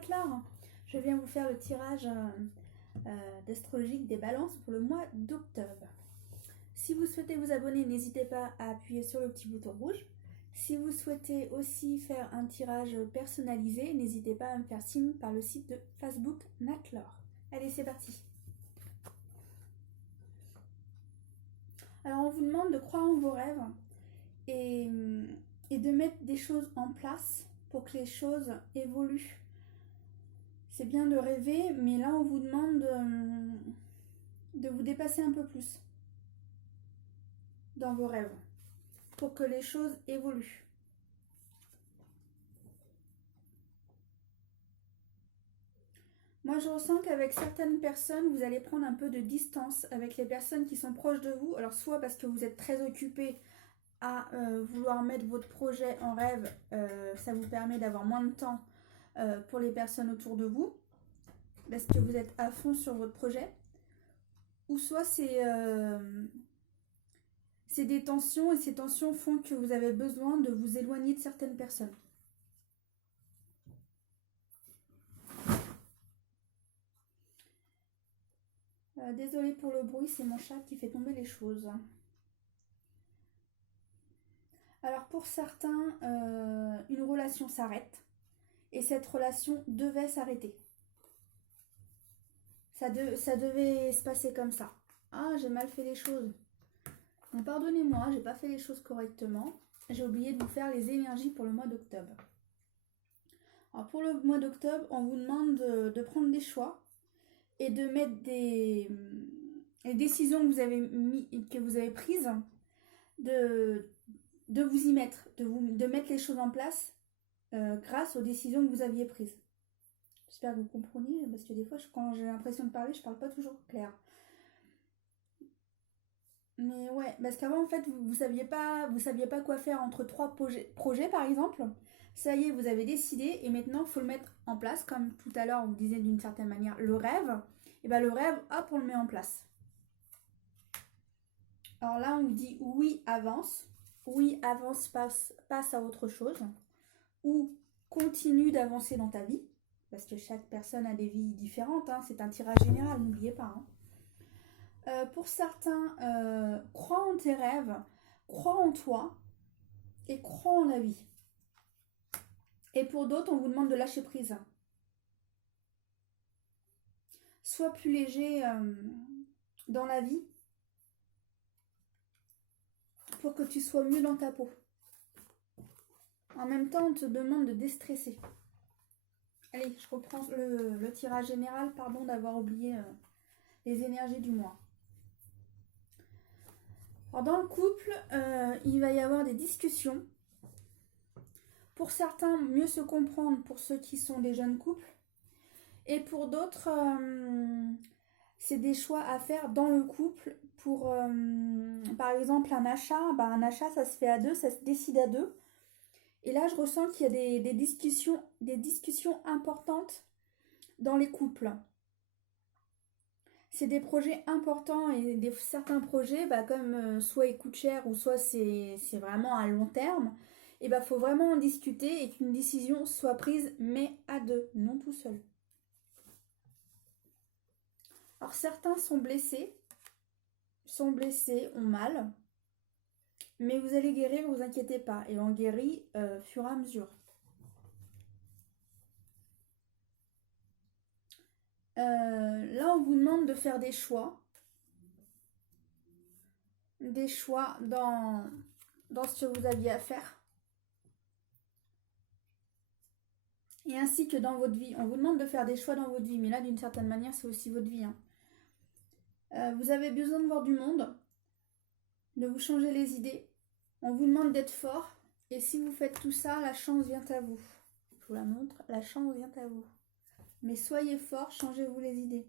Natlar. Je viens vous faire le tirage d'astrologique des balances pour le mois d'octobre. Si vous souhaitez vous abonner, n'hésitez pas à appuyer sur le petit bouton rouge. Si vous souhaitez aussi faire un tirage personnalisé, n'hésitez pas à me faire signe par le site de Facebook Natlar. Allez, c'est parti. Alors, on vous demande de croire en vos rêves et de mettre des choses en place pour que les choses évoluent. C'est bien de rêver, mais là, on vous demande de vous dépasser un peu plus dans vos rêves pour que les choses évoluent. Moi, je ressens qu'avec certaines personnes, vous allez prendre un peu de distance avec les personnes qui sont proches de vous. Alors, soit parce que vous êtes très occupé à vouloir mettre votre projet en rêve, ça vous permet d'avoir moins de temps pour les personnes autour de vous, parce que vous êtes à fond sur votre projet. Ou soit c'est des tensions, et ces tensions font que vous avez besoin de vous éloigner de certaines personnes. Désolée pour le bruit, c'est mon chat qui fait tomber les choses. Alors pour certains, une relation s'arrête et cette relation devait s'arrêter. Ça devait se passer comme ça. Ah, j'ai mal fait les choses. Donc pardonnez-moi, j'ai pas fait les choses correctement. J'ai oublié de vous faire les énergies pour le mois d'octobre. Alors pour le mois d'octobre, on vous demande de prendre des choix et de mettre les décisions que vous avez prises, de vous y mettre, de mettre les choses en place grâce aux décisions que vous aviez prises. J'espère que vous comprenez, parce que des fois, quand j'ai l'impression de parler, je parle pas toujours clair. Mais ouais, parce qu'avant, en fait, vous saviez pas quoi faire entre trois projets, par exemple. Ça y est, vous avez décidé, et maintenant, il faut le mettre en place. Comme tout à l'heure, on vous disait d'une certaine manière, le rêve. Et bien, le rêve, hop, on le met en place. Alors là, on vous dit oui, avance. Oui, avance, passe à autre chose. Ou continue d'avancer dans ta vie. Parce que chaque personne a des vies différentes. Hein. C'est un tirage général, n'oubliez pas. Hein. Pour certains, crois en tes rêves, crois en toi et crois en la vie. Et pour d'autres, on vous demande de lâcher prise. Sois plus léger dans la vie pour que tu sois mieux dans ta peau. En même temps, on te demande de déstresser. Allez, je reprends le tirage général. Pardon d'avoir oublié les énergies du mois. Alors dans le couple, il va y avoir des discussions. Pour certains, mieux se comprendre pour ceux qui sont des jeunes couples. Et pour d'autres, c'est des choix à faire dans le couple. Pour, par exemple, un achat. Un achat, ça se fait à deux, ça se décide à deux. Et là, je ressens qu'il y a des discussions importantes dans les couples. C'est des projets importants et certains projets, comme soit ils coûtent cher ou soit c'est vraiment à long terme, et faut vraiment en discuter et qu'une décision soit prise, mais à deux, non tout seul. Alors certains sont blessés, ont mal, mais vous allez guérir, ne vous inquiétez pas, et on guérit fur et à mesure. Là, on vous demande de faire des choix. Des choix dans ce que vous aviez à faire. Et ainsi que dans votre vie. On vous demande de faire des choix dans votre vie. Mais là, d'une certaine manière, c'est aussi votre vie. Hein. Vous avez besoin de voir du monde. De vous changer les idées. On vous demande d'être fort. Et si vous faites tout ça, la chance vient à vous. Je vous la montre. La chance vient à vous. Mais soyez fort, changez-vous les idées.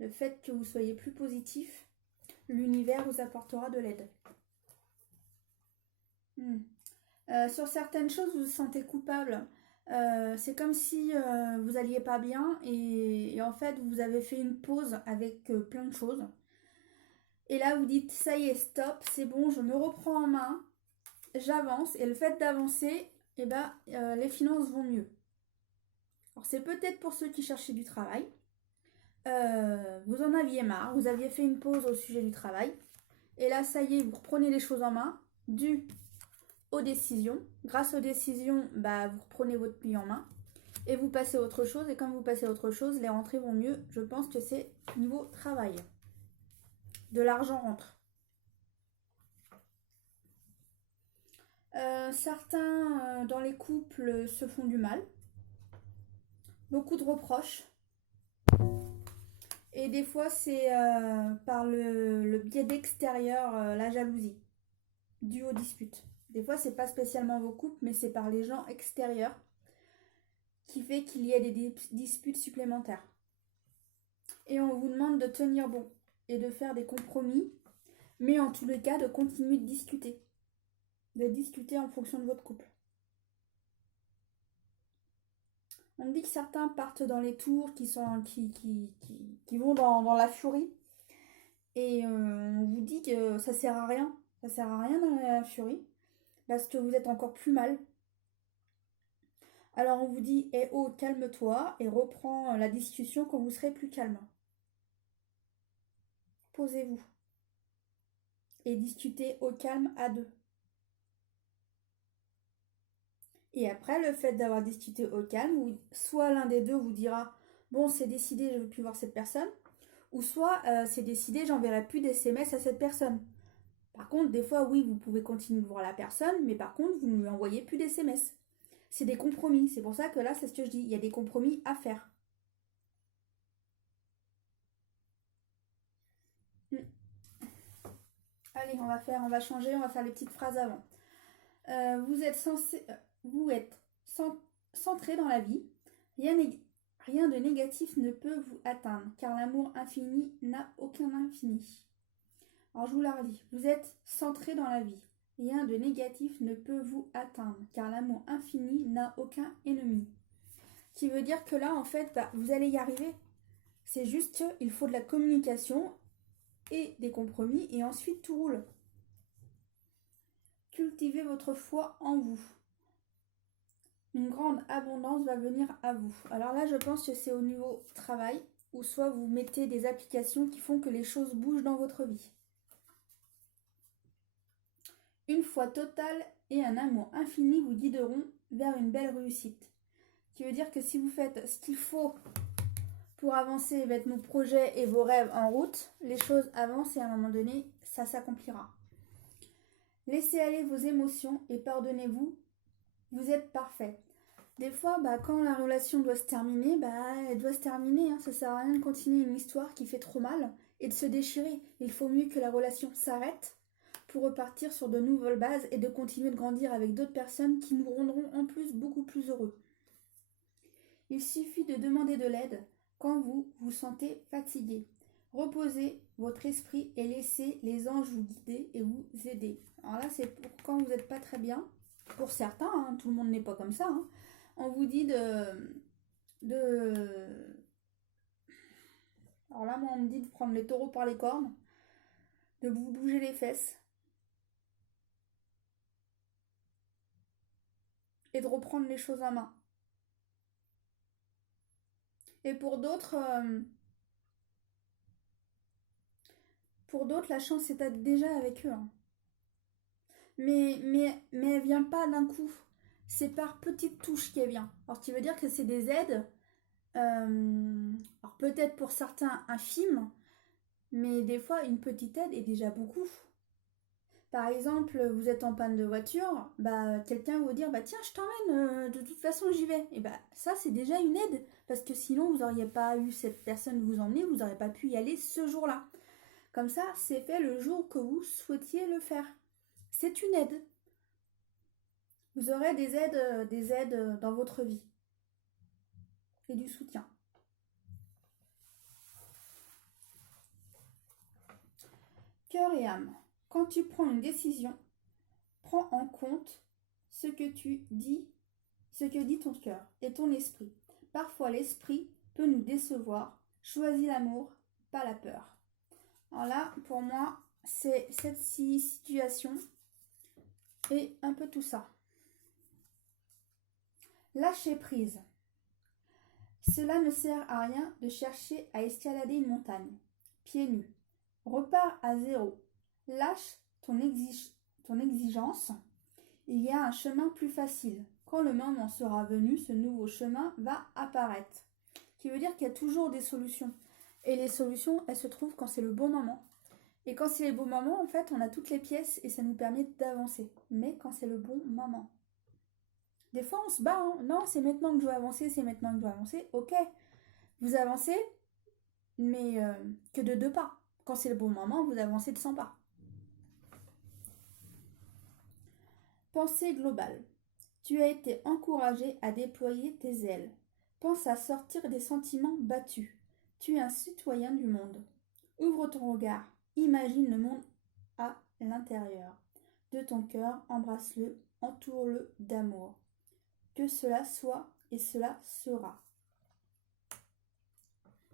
Le fait que vous soyez plus positif, l'univers vous apportera de l'aide. Sur certaines choses, vous vous sentez coupable. C'est comme si vous alliez pas bien et en fait, vous avez fait une pause avec plein de choses. Et là, vous dites, ça y est, stop, c'est bon, je me reprends en main, j'avance. Et le fait d'avancer, les finances vont mieux. Alors c'est peut-être pour ceux qui cherchaient du travail. Vous en aviez marre, vous aviez fait une pause au sujet du travail. Et là, ça y est, vous reprenez les choses en main, dû aux décisions. Grâce aux décisions, bah, vous reprenez votre pli en main et vous passez à autre chose. Et quand vous passez à autre chose, les rentrées vont mieux. Je pense que c'est niveau travail. De l'argent rentre. Certains dans les couples se font du mal. Beaucoup de reproches. Et des fois, c'est par le biais d'extérieur, la jalousie, due aux disputes. Des fois, c'est pas spécialement vos couples, mais c'est par les gens extérieurs qui fait qu'il y a des disputes supplémentaires. Et on vous demande de tenir bon et de faire des compromis, mais en tous les cas, de continuer de discuter. De discuter en fonction de votre couple. On dit que certains partent dans les tours, qui vont dans la furie. Et on vous dit que ça sert à rien. Ça sert à rien dans la furie. Parce que vous êtes encore plus mal. Alors on vous dit, eh oh, calme-toi et reprends la discussion quand vous serez plus calme. Posez-vous. Et discutez au calme à deux. Et après, le fait d'avoir discuté au calme, soit l'un des deux vous dira, bon, c'est décidé, je ne veux plus voir cette personne, ou soit c'est décidé, j'enverrai plus d'SMS à cette personne. Par contre, des fois, oui, vous pouvez continuer de voir la personne, mais par contre, vous ne lui envoyez plus d'SMS. C'est des compromis. C'est pour ça que là, c'est ce que je dis. Il y a des compromis à faire. Allez, on va changer, on va faire les petites phrases avant. Vous êtes centré dans la vie. Rien de négatif ne peut vous atteindre, car l'amour infini n'a aucun infini. Alors je vous la relis. Vous êtes centré dans la vie. Rien de négatif ne peut vous atteindre, car l'amour infini n'a aucun ennemi. Qui veut dire que là, en fait, vous allez y arriver. C'est juste qu'il faut de la communication et des compromis, et ensuite tout roule. Cultivez votre foi en vous. Une grande abondance va venir à vous. Alors là, je pense que c'est au niveau travail, ou soit vous mettez des applications qui font que les choses bougent dans votre vie. Une foi totale et un amour infini vous guideront vers une belle réussite. Qui veut dire que si vous faites ce qu'il faut pour avancer, mettre vos projets et vos rêves en route, les choses avancent et à un moment donné, ça s'accomplira. Laissez aller vos émotions et pardonnez-vous. Vous êtes parfait. Des fois, quand la relation doit se terminer, elle doit se terminer. Hein. Ça sert à rien de continuer une histoire qui fait trop mal et de se déchirer. Il faut mieux que la relation s'arrête pour repartir sur de nouvelles bases et de continuer de grandir avec d'autres personnes qui nous rendront en plus beaucoup plus heureux. Il suffit de demander de l'aide quand vous vous sentez fatigué. Reposez votre esprit et laissez les anges vous guider et vous aider. Alors là, c'est pour quand vous n'êtes pas très bien. Pour certains, hein, tout le monde n'est pas comme ça. Hein. On vous dit Alors là, moi, on me dit de prendre les taureaux par les cornes, de vous bouger les fesses et de reprendre les choses en main. Et pour d'autres, la chance est déjà avec eux. Hein. Mais elle vient pas d'un coup. C'est par petites touches qu'elle vient. Alors, ce qui veut dire que c'est des aides. Alors, peut-être pour certains infimes, mais des fois, une petite aide est déjà beaucoup. Par exemple, vous êtes en panne de voiture, quelqu'un va vous dire tiens, je t'emmène, de toute façon j'y vais. Et ça c'est déjà une aide, parce que sinon vous n'auriez pas eu cette personne vous emmener, vous n'auriez pas pu y aller ce jour-là. Comme ça, c'est fait le jour que vous souhaitiez le faire. C'est une aide. Vous aurez des aides dans votre vie. Et du soutien. Cœur et âme. Quand tu prends une décision, prends en compte ce que dit ton cœur et ton esprit. Parfois, l'esprit peut nous décevoir. Choisis l'amour, pas la peur. Alors là, pour moi, c'est cette situation et un peu tout ça. Lâcher prise. Cela ne sert à rien de chercher à escalader une montagne, pieds nus. Repars à zéro. Lâche ton exigence. Il y a un chemin plus facile. Quand le moment sera venu, ce nouveau chemin va apparaître. Ce qui veut dire qu'il y a toujours des solutions. Et les solutions, elles se trouvent quand c'est le bon moment. Et quand c'est le bon moment, en fait, on a toutes les pièces et ça nous permet d'avancer. Mais quand c'est le bon moment. Des fois, on se bat. Hein. Non, c'est maintenant que je dois avancer, c'est maintenant que je dois avancer. Ok, vous avancez, mais que de 2 pas. Quand c'est le bon moment, vous avancez de 100 pas. Pensée globale. Tu as été encouragé à déployer tes ailes. Pense à sortir des sentiments battus. Tu es un citoyen du monde. Ouvre ton regard. Imagine le monde à l'intérieur de ton cœur. Embrasse-le. Entoure-le d'amour. Que cela soit et cela sera.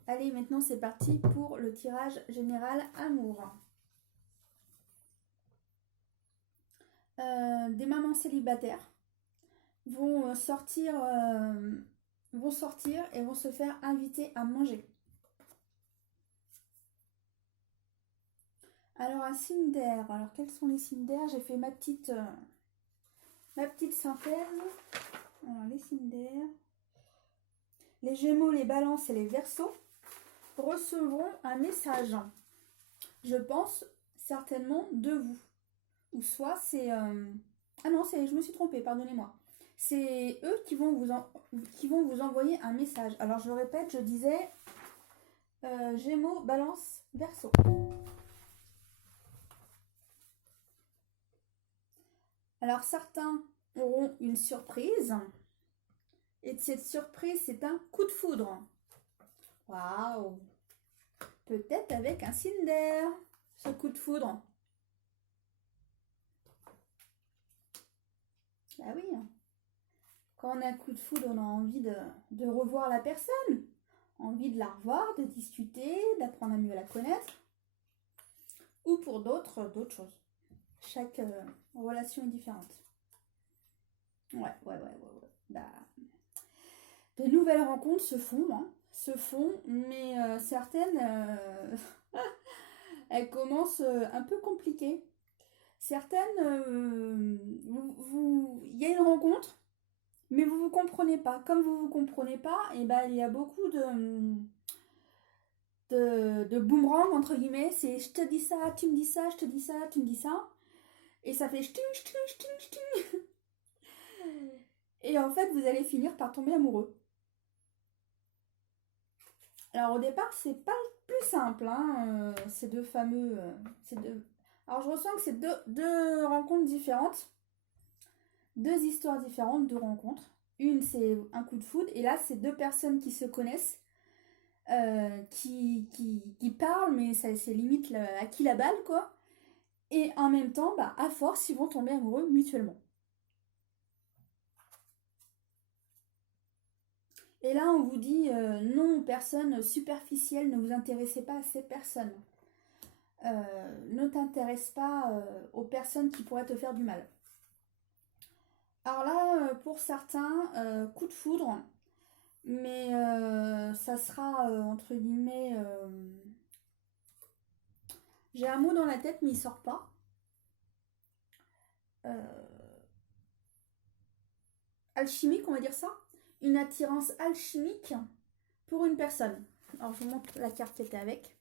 Allez, maintenant c'est parti pour le tirage général amour. Des mamans célibataires vont sortir et vont se faire inviter à manger. Alors un signe d'air. Alors quels sont les signes d'air? J'ai fait ma petite synthèse. Alors les signes d'air. Les Gémeaux, les Balances et les Verseaux recevront un message. Je pense certainement de vous. Ou soit c'est... Ah non, je me suis trompée, pardonnez-moi. C'est eux qui vont vous envoyer un message. Alors je répète, je disais Gémeaux, Balance, Verseau. Alors certains auront une surprise. Et cette surprise, c'est un coup de foudre. Waouh! Peut-être avec un signe d'air, ce coup de foudre. Ah oui. Quand on a un coup de foudre, on a envie de revoir la personne. Envie de la revoir, de discuter, d'apprendre à mieux la connaître. Ou pour d'autres choses. Chaque relation est différente. Ouais. Bah, de nouvelles rencontres se font, mais certaines, elles commencent un peu compliquées. Certaines, il y a une rencontre, mais vous vous comprenez pas. Comme vous vous comprenez pas, et ben il y a beaucoup de boomerang entre guillemets. C'est je te dis ça, tu me dis ça, je te dis ça, tu me dis ça, et ça fait ch'ting, ch'ting, ch'ting, ch'ting. Et en fait, vous allez finir par tomber amoureux. Alors au départ, c'est pas le plus simple, hein, ces deux fameux. Alors je ressens que c'est deux rencontres différentes, deux histoires différentes, deux rencontres. Une, c'est un coup de foudre, et là, c'est deux personnes qui se connaissent, qui parlent, mais c'est limite à qui la balle, quoi. Et en même temps, bah, à force, ils vont tomber amoureux mutuellement. Et là, on vous dit non, personne superficielle, ne vous intéressez pas à ces personnes. Ne t'intéresse pas aux personnes qui pourraient te faire du mal. Alors là, pour certains, coup de foudre, mais ça sera entre guillemets. J'ai un mot dans la tête, mais il sort pas. Alchimique, on va dire ça. Une attirance alchimique pour une personne. Alors je vous montre la carte qui était avec.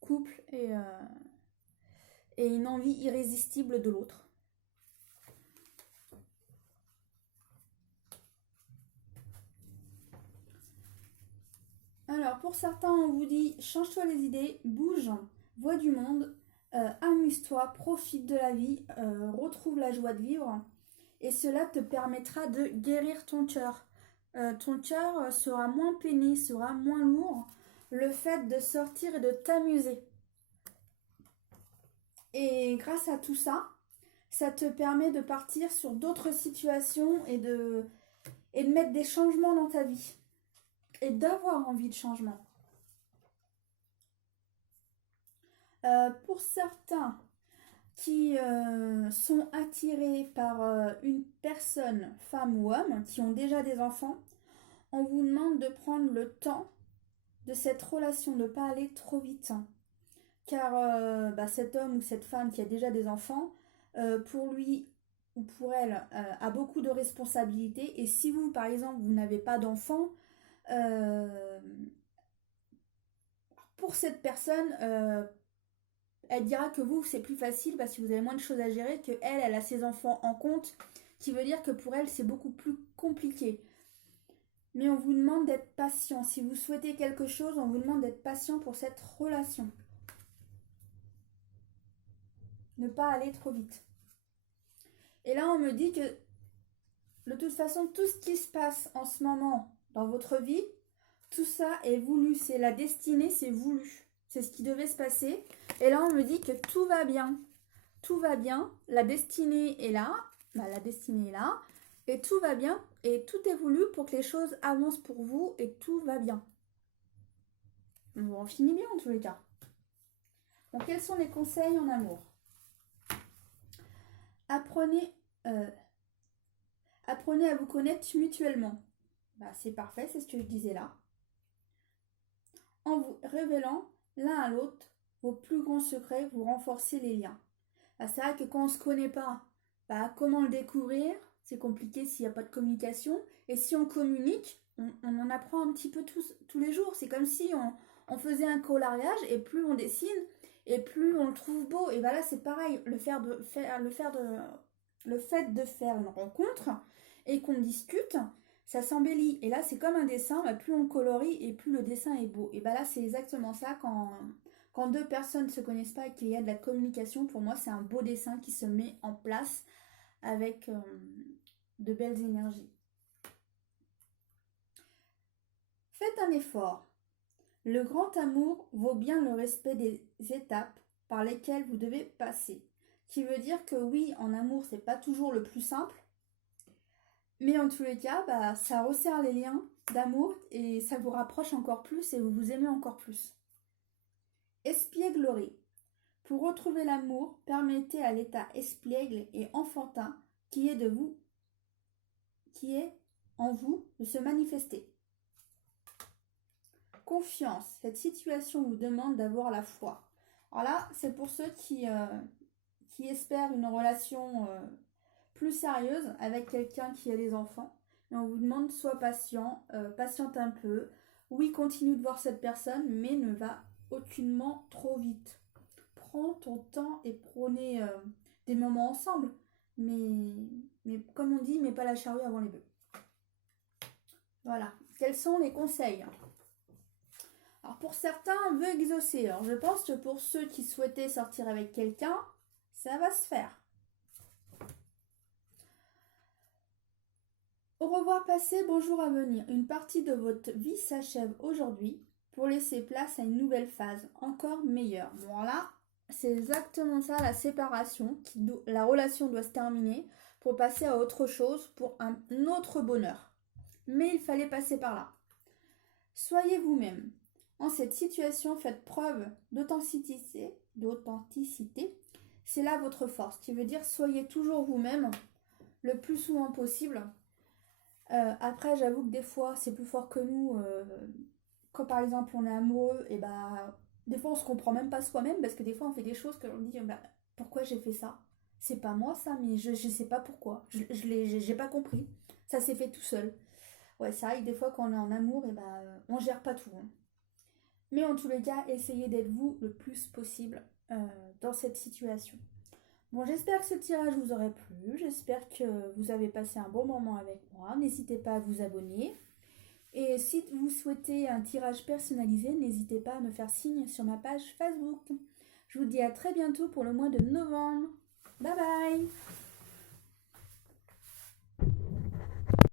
Couple et une envie irrésistible de l'autre. Alors pour certains, on vous dit change-toi les idées, bouge, vois du monde, amuse-toi, profite de la vie, retrouve la joie de vivre, et cela te permettra de guérir ton cœur. Ton cœur sera moins peiné, sera moins lourd, le fait de sortir et de t'amuser. Et grâce à tout ça, ça te permet de partir sur d'autres situations et de mettre des changements dans ta vie. Et d'avoir envie de changement. Pour certains qui sont attirés par une personne, femme ou homme, qui ont déjà des enfants, on vous demande de prendre le temps de cette relation, de ne pas aller trop vite. Car cet homme ou cette femme qui a déjà des enfants, pour lui ou pour elle, a beaucoup de responsabilités. Et si vous, par exemple, vous n'avez pas d'enfants, pour cette personne, elle dira que vous, c'est plus facile parce que vous avez moins de choses à gérer, que elle a ses enfants en compte, qui veut dire que pour elle, c'est beaucoup plus compliqué. Mais on vous demande d'être patient. Si vous souhaitez quelque chose, on vous demande d'être patient pour cette relation. Ne pas aller trop vite. Et là, on me dit que, de toute façon, tout ce qui se passe en ce moment dans votre vie, tout ça est voulu. C'est la destinée, c'est voulu. C'est ce qui devait se passer. Et là, on me dit que tout va bien. Tout va bien. La destinée est là. La destinée est là. Et tout va bien. Et tout est voulu pour que les choses avancent pour vous. Et tout va bien. Bon, on finit bien en tous les cas. Donc, quels sont les conseils en amour? Apprenez à vous connaître mutuellement. C'est parfait, c'est ce que je disais là. En vous révélant l'un à l'autre vos plus grands secrets, vous renforcez les liens. C'est vrai que quand on ne se connaît pas, comment le découvrir? C'est compliqué s'il n'y a pas de communication. Et si on communique, on en apprend un petit peu tous les jours. C'est comme si on faisait un coloriage et plus on dessine et plus on le trouve beau. Et là c'est pareil, le fait de faire une rencontre et qu'on discute, ça s'embellit. Et là c'est comme un dessin, plus on colorie et plus le dessin est beau. Et là c'est exactement ça quand deux personnes ne se connaissent pas et qu'il y a de la communication. Pour moi c'est un beau dessin qui se met en place avec de belles énergies. Faites un effort. Le grand amour vaut bien le respect des étapes par lesquelles vous devez passer. Qui veut dire que oui, en amour, c'est pas toujours le plus simple. Mais en tous les cas, ça resserre les liens d'amour et ça vous rapproche encore plus et vous vous aimez encore plus. Espièglerie. Pour retrouver l'amour, permettez à l'état espiègle et enfantin qui est en vous de se manifester. Confiance. Cette situation vous demande d'avoir la foi. Alors là, c'est pour ceux qui espèrent une relation plus sérieuse avec quelqu'un qui a des enfants. Et on vous demande sois patient, patiente un peu. Oui, continue de voir cette personne, mais ne va aucunement trop vite. Prends ton temps et prenez des moments ensemble. Mais comme on dit, mets pas la charrue avant les bœufs. Voilà. Quels sont les conseils? Alors pour certains, vœux exaucés. Alors je pense que pour ceux qui souhaitaient sortir avec quelqu'un, ça va se faire. Au revoir passé, bonjour à venir. Une partie de votre vie s'achève aujourd'hui pour laisser place à une nouvelle phase, encore meilleure. Bon là, c'est exactement ça, la séparation. La relation doit se terminer pour passer à autre chose, pour un autre bonheur. Mais il fallait passer par là. Soyez vous-même. En cette situation, faites preuve d'authenticité. C'est là votre force, qui veut dire soyez toujours vous-même le plus souvent possible. Après, j'avoue que des fois, c'est plus fort que nous. Quand par exemple on est amoureux, et des fois on se comprend même pas soi-même parce que des fois on fait des choses que l'on dit pourquoi j'ai fait ça? C'est pas moi ça, mais je sais pas pourquoi. J'ai pas compris. Ça s'est fait tout seul. Ouais, c'est vrai que des fois quand on est en amour, on gère pas tout. Hein. Mais en tous les cas, essayez d'être vous le plus possible dans cette situation. Bon, j'espère que ce tirage vous aurait plu. J'espère que vous avez passé un bon moment avec moi. N'hésitez pas à vous abonner. Et si vous souhaitez un tirage personnalisé, n'hésitez pas à me faire signe sur ma page Facebook. Je vous dis à très bientôt pour le mois de novembre. Bye bye!